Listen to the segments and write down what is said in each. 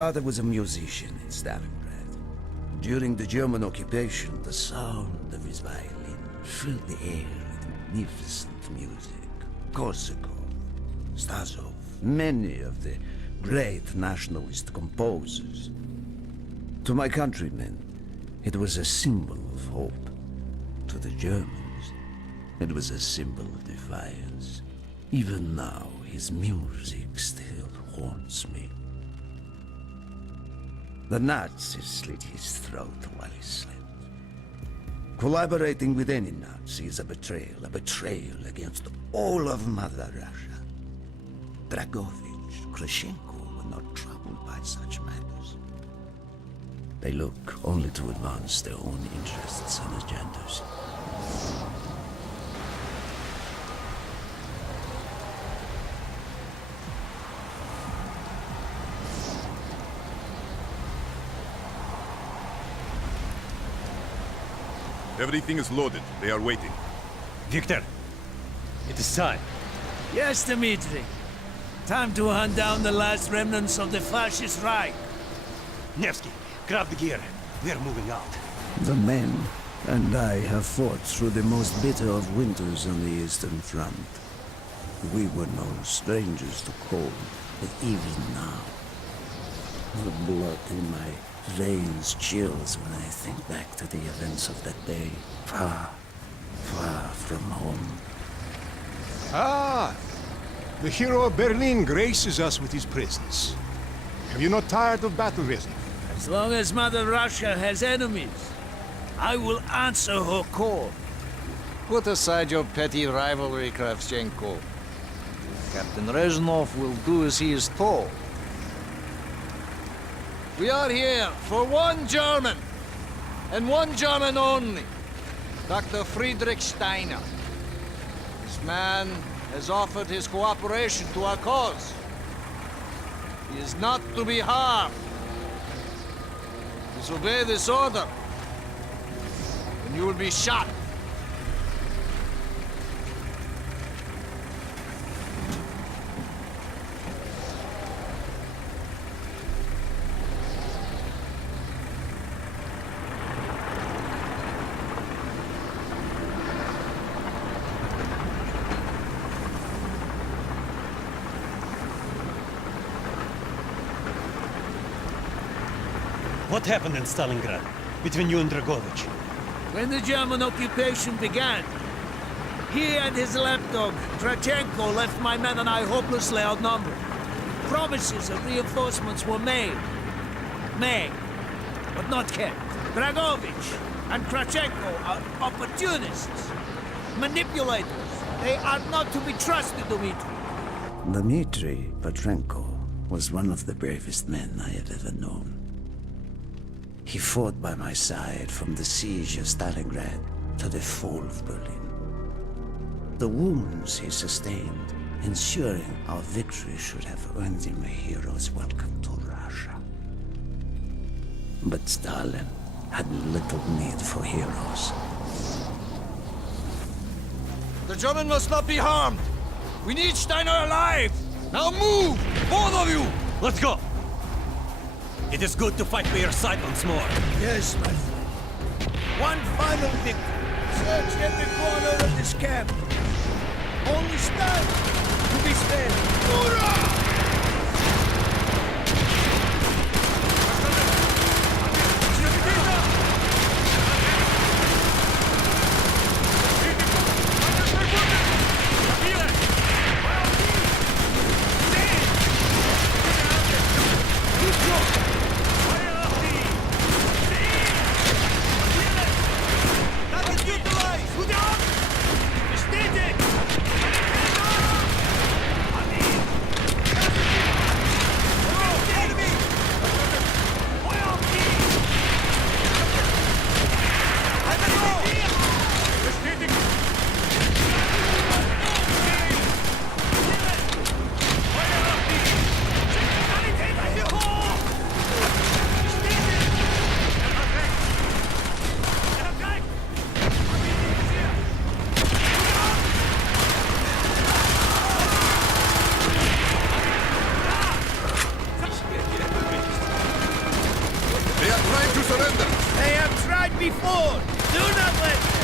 Father was a musician in Stalingrad. During the German occupation, the sound of his violin filled the air with magnificent music. Korsakov, Stasov, many of the great nationalist composers. To my countrymen, it was a symbol of hope. To the Germans, it was a symbol of defiance. Even now, his music still haunts me. The Nazis slit his throat while he slept. Collaborating with any Nazi is a betrayal against all of Mother Russia. Dragovich, Krashenko were not troubled by such matters. They look only to advance their own interests and agendas. Everything is loaded. They are waiting. Victor, it is time. Yes, Dmitri. Time to hunt down the last remnants of the fascist Reich. Nevsky, grab the gear. We are moving out. The men and I have fought through the most bitter of winters on the Eastern Front. We were no strangers to cold, but even now, the blood in my veins chills when I think back to the events of that day, far, far from home. Ah! The hero of Berlin graces us with his presence. Have you not tired of battle rhythm? As long as Mother Russia has enemies, I will answer her call. Put aside your petty rivalry, Kravchenko. Captain Rezhnov will do as he is told. We are here for one German, and one German only. Dr. Friedrich Steiner. This man has offered his cooperation to our cause. He is not to be harmed. Disobey this order, and you will be shot. What happened in Stalingrad between you and Dragovich? When the German occupation began, he and his lapdog, Krachenko, left my men and I hopelessly outnumbered. Promises of reinforcements were made, but not kept. Dragovich and Krachenko are opportunists, manipulators. They are not to be trusted, Dmitri. Dmitri Petrenko was one of the bravest men I have ever known. He fought by my side from the siege of Stalingrad to the fall of Berlin. The wounds he sustained, ensuring our victory, should have earned him a hero's welcome to Russia. But Stalin had little need for heroes. The German must not be harmed. We need Steiner alive. Now move, both of you. Let's go! It is good to fight by your side once more. Yes, my friend. One final victory. Search every corner of this camp. Only stand to be spared. Hoorah! trying to surrender. They have tried before. Do not let them.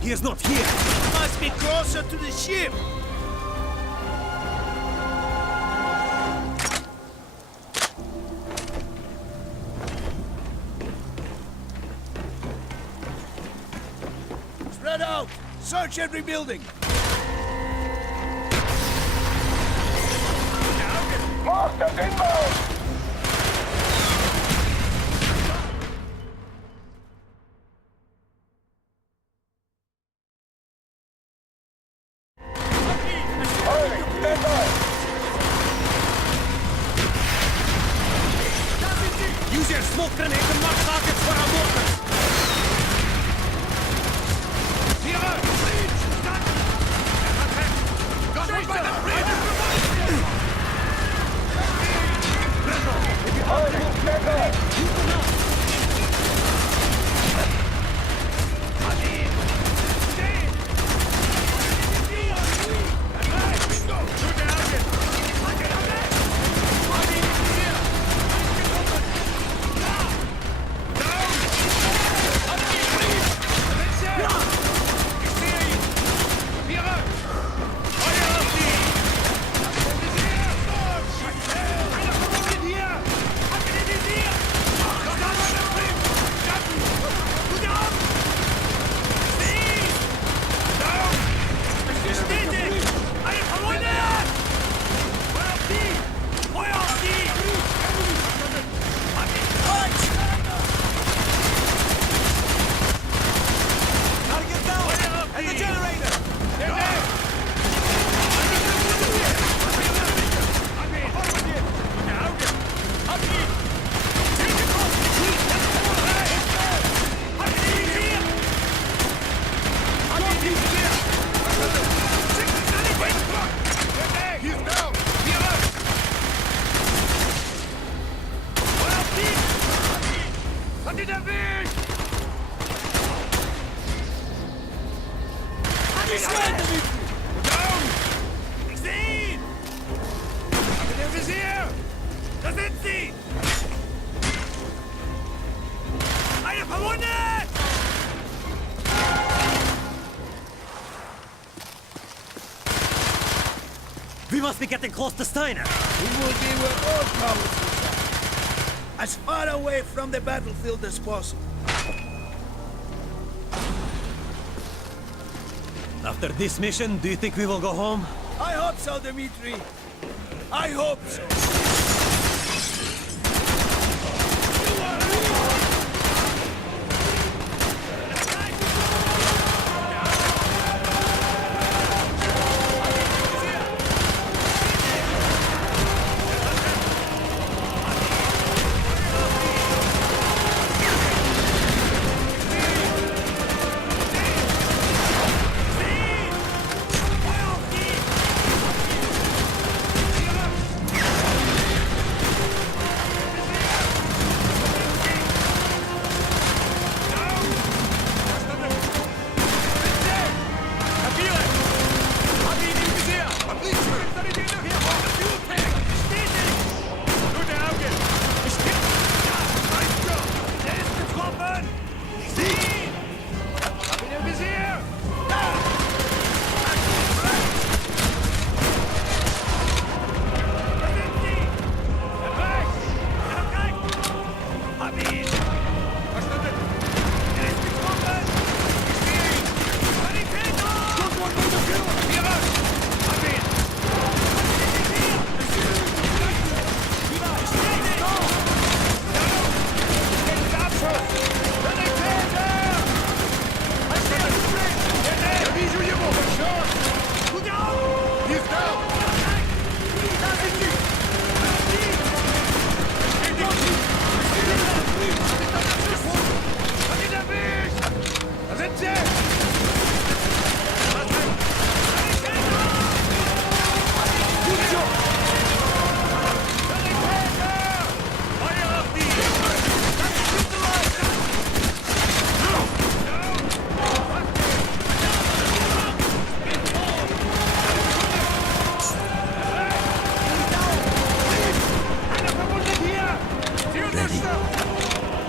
He is not here. Must be closer to the ship. Spread out. Search every building. Masters inbound! Use your smoke grenade to mark targets for our mortars. We must be getting close to Steiner. We will be where all powers reside. as far away from the battlefield as possible. After this mission, do you think we will go home? I hope so, Dmitri. I hope so.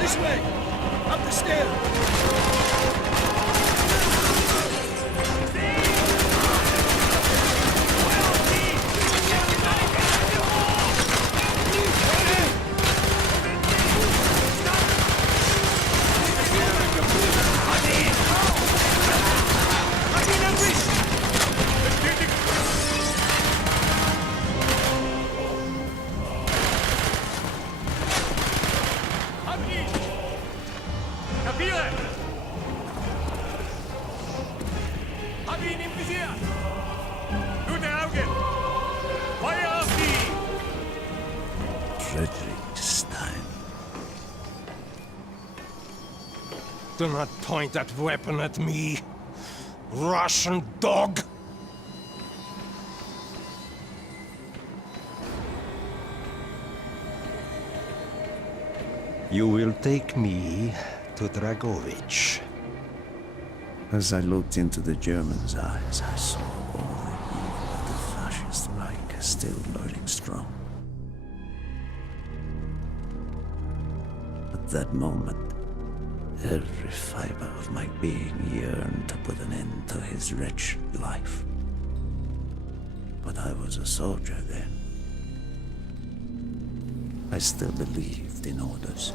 This way! Up the stairs! Do not point that weapon at me, Russian dog! You will take me to Dragovich. As I looked into the German's eyes, I saw all the evil of the fascist Reich still burning strong. At that moment, every fiber of my being yearned to put an end to his wretched life. But I was a soldier then. I still believed in orders.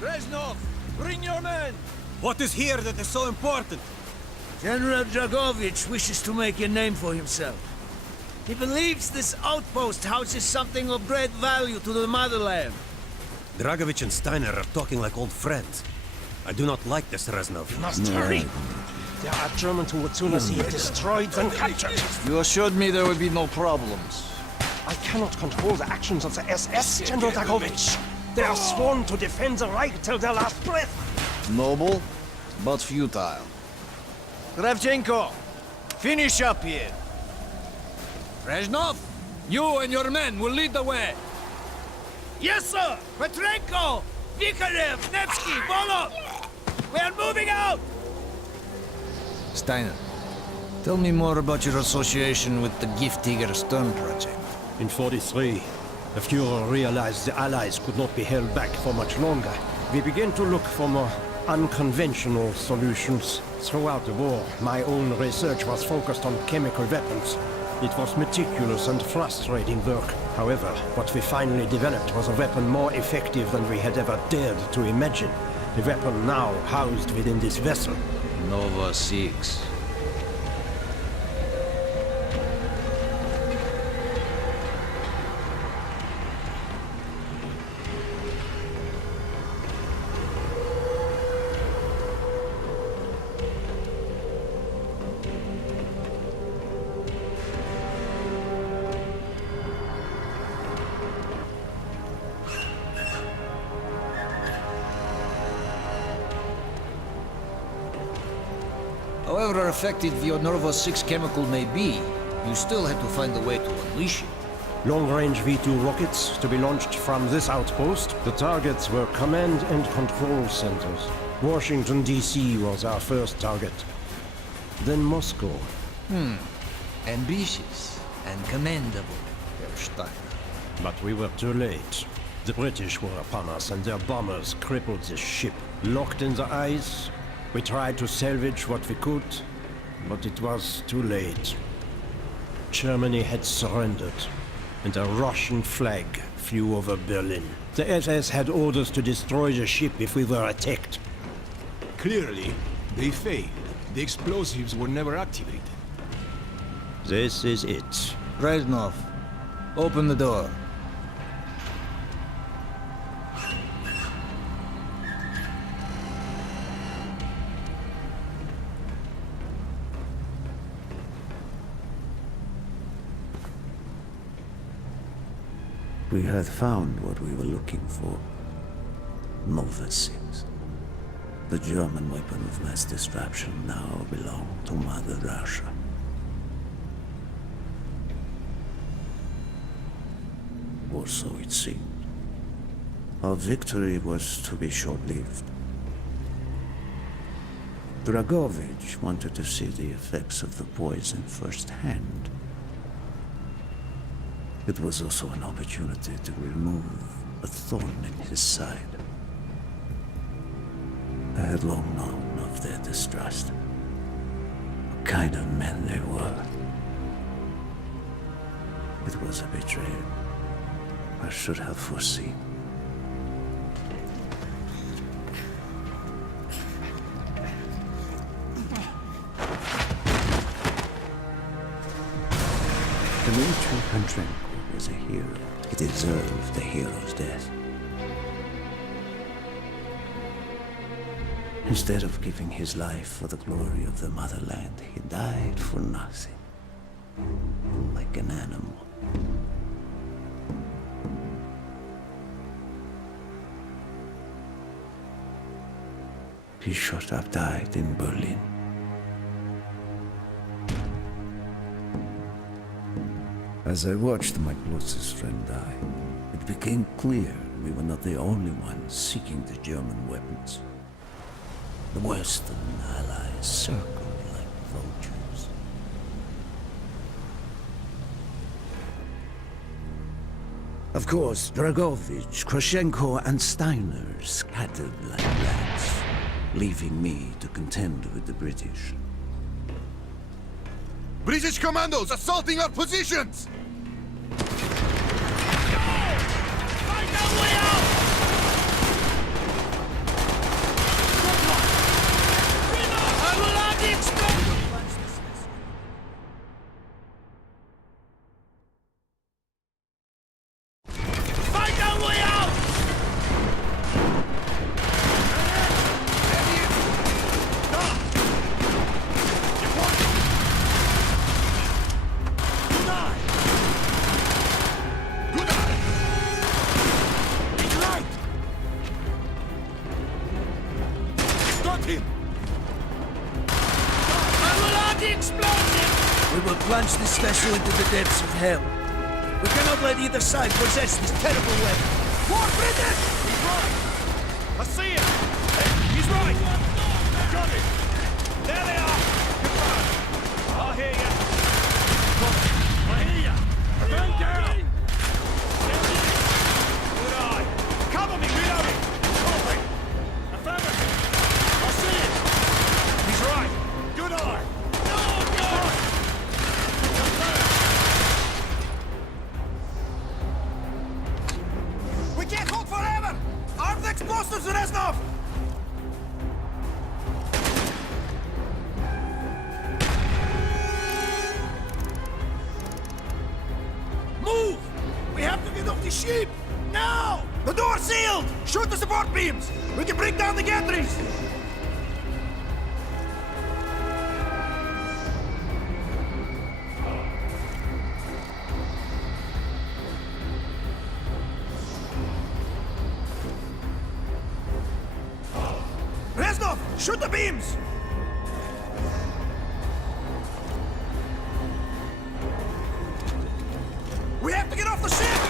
Reznov, bring your men! What is here that is so important? General Dragovich wishes to make a name for himself. He believes this outpost houses something of great value to the motherland. Dragovich and Steiner are talking like old friends. I do not like this, Reznov. You must hurry! There are Germans who would sooner see it destroyed than captured. You assured me there would be no problems. I cannot control the actions of the SS, General Dragovich. They are sworn to defend the Reich till their last breath. Noble, but futile. Kravchenko, finish up here. Reznov, you and your men will lead the way. Yes, sir! Petrenko! Vikarev! Nevsky! Volov! We are moving out! Steiner, tell me more about your association with the Giftiger Stern project. In 43, the Führer realized the Allies could not be held back for much longer. We began to look for more unconventional solutions. Throughout the war, my own research was focused on chemical weapons. It was meticulous and frustrating work. However, what we finally developed was a weapon more effective than we had ever dared to imagine. The weapon now housed within this vessel. Nova 6. However effective your Nova 6 chemical may be, you still had to find a way to unleash it. Long-range V2 rockets to be launched from this outpost. The targets were command and control centers. Washington, D.C. was our first target. Then Moscow. Ambitious and commendable, Herr Steiner. But we were too late. The British were upon us and their bombers crippled the ship. Locked in the ice, we tried to salvage what we could, but it was too late. Germany had surrendered, and a Russian flag flew over Berlin. The SS had orders to destroy the ship if we were attacked. Clearly, they failed. The explosives were never activated. This is it. Reznov, open the door. We had found what we were looking for. Nova 6. The German weapon of mass destruction now belonged to Mother Russia. Or so it seemed. Our victory was to be short-lived. Dragovich wanted to see the effects of the poison firsthand. It was also an opportunity to remove a thorn in his side. I had long known of their distrust. What kind of men they were. It was a betrayal I should have foreseen. Dmitri Kontrenko was a hero. He deserved a hero's death. Instead of giving his life for the glory of the motherland, he died for nothing. Like an animal. He shot up died in Berlin. As I watched my closest friend die, it became clear we were not the only ones seeking the German weapons. The Western allies circled like vultures. Of course, Dragovich, Krashenko, and Steiner scattered like rats, leaving me to contend with the British. British commandos assaulting our positions! We will plunge this vessel into the depths of hell. We cannot let either side possess this terrible weapon. More British! He's right! I see him! He's right! Got it! There they are! Confirmed! I'll hear you! I hear you! Man down! Good eye! Cover me! Reloading! Copy! Affirmative! I see him! He's right! ship! Now! The door's sealed! Shoot the support beams! We can bring down the gantries! Reznov! Shoot the beams! We have to get off the ship!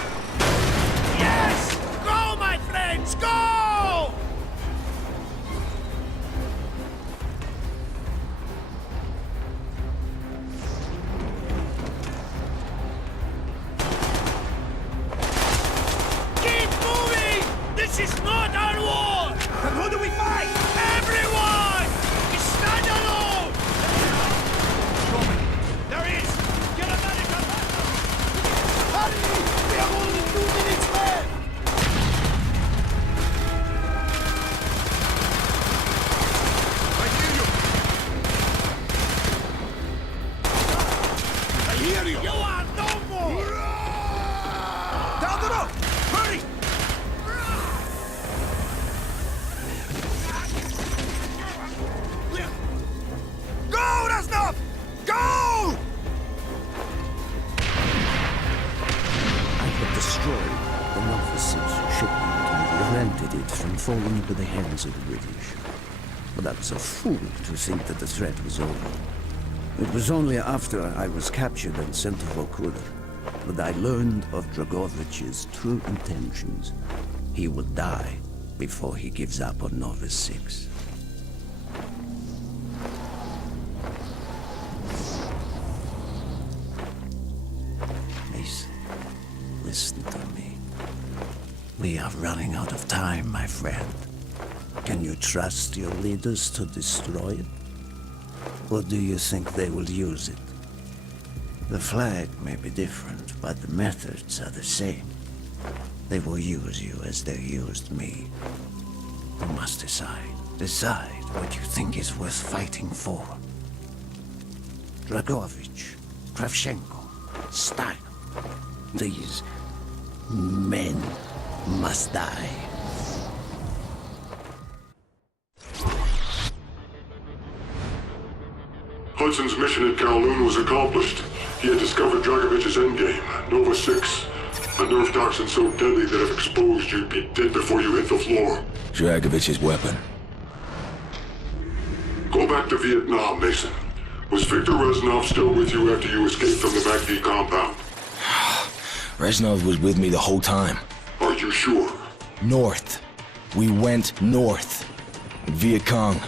Yes! Go, my friends, go! Keep moving! This is not our war! Then who do we fight? Everyone! We stand alone! There he is! Get a medical! Hurry! We have only 2 minutes left! I hear you! I hear you! You are no more! Down the road! Hurry! Go, Reznov! Go! I had destroyed the novices' shipment and prevented it from falling into the hands of the British. But I was a fool to think that the threat was over. It was only after I was captured and sent to Jocuri that I learned of Dragovich's true intentions. He will die before he gives up on Novice 6. Mason, listen to me. We are running out of time, my friend. Can you trust your leaders to destroy it? Or do you think they will use it? The flag may be different, but the methods are the same. They will use you as they used me. You must decide. Decide what you think is worth fighting for. Dragovich, Kravchenko, Stein. These men must die. Hudson's mission at Kowloon was accomplished. He had discovered Dragovich's endgame, Nova 6. A nerve toxin so deadly that if exposed, you'd be dead before you hit the floor. Dragovich's weapon. Go back to Vietnam, Mason. Was Victor Reznov still with you after you escaped from the MACV compound? Reznov was with me the whole time. Are you sure? North. We went north. Viet Cong.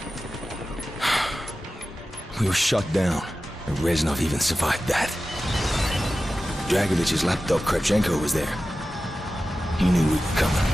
We were shut down, and Reznov even survived that. Dragovich's lapdog Kravchenko was there. He knew we were coming.